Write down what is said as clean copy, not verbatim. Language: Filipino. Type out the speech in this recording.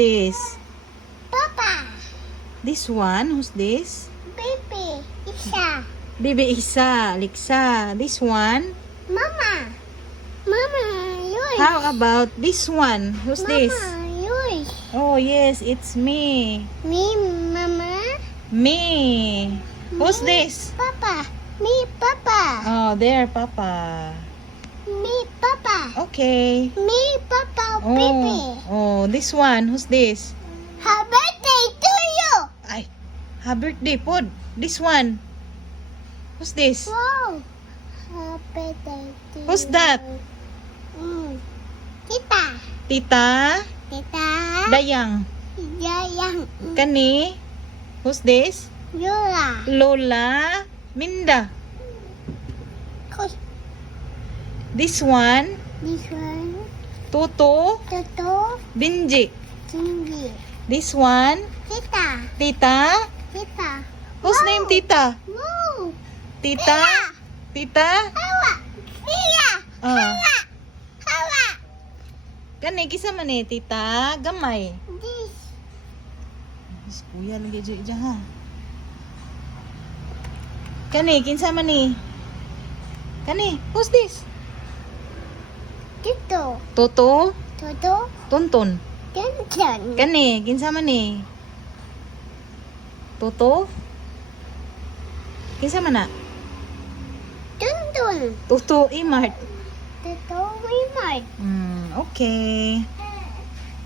This. Papa. This one. Who's this? Baby. Isa. Baby Isa. Alexa. This one. Mama. Mama. Yours. How about this one? Who's this? Mama. Yours. Oh, yes. It's me. Me. Mama. Me. Who's Me. this? Papa. Me. Papa. Oh, there, Papa. Me. Papa. Okay. Me. Papa. Baby. Oh, this one. Who's this? Happy birthday to you. Ay, happy birthday pod. This one. Who's this? Wow. Happy birthday to Who's you. that? Tita. Tita Tita. Dayang. Yayang. Kani. Who's this? Yola. Lola Minda. Kus. This one. This one. Toto Toto. Binji. Cindy. This one. Tita. Tita. Tita. Whose name Tita? Woo. Tita? Tita? Hawa. Tia. Ah. Hawa. Kani kisa man ni Tita gamay. This. Mas kuya lagi dyan ha. Kani kinsa man ni? Kani, who's this? Toto. Toto Toto. Tonton. Johnson. Kani kinsa man ni? Toto? Kinsa man na? Tuntun. Toto Imart. Toto Raymond. Okay.